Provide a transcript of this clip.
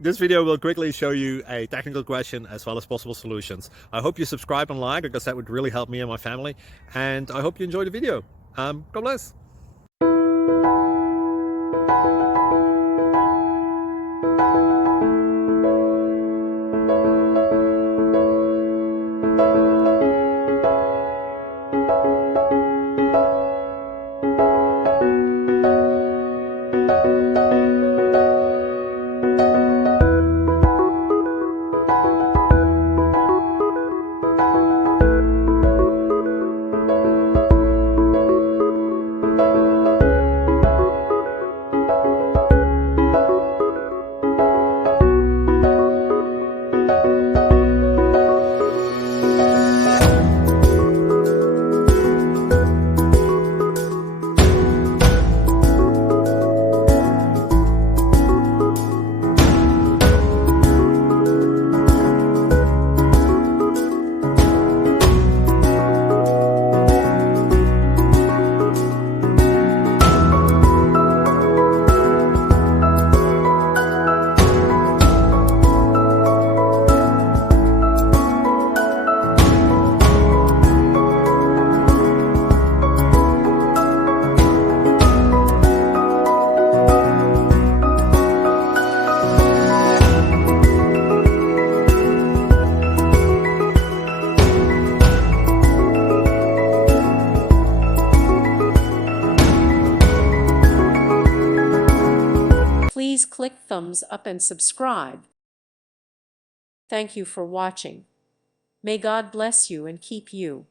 This video will quickly show you a technical question as well as possible solutions. I hope you subscribe and like, because that would really help me and my family. And I hope you enjoy the video. God bless. Please click thumbs up and subscribe. Thank you for watching. May God bless you and keep you.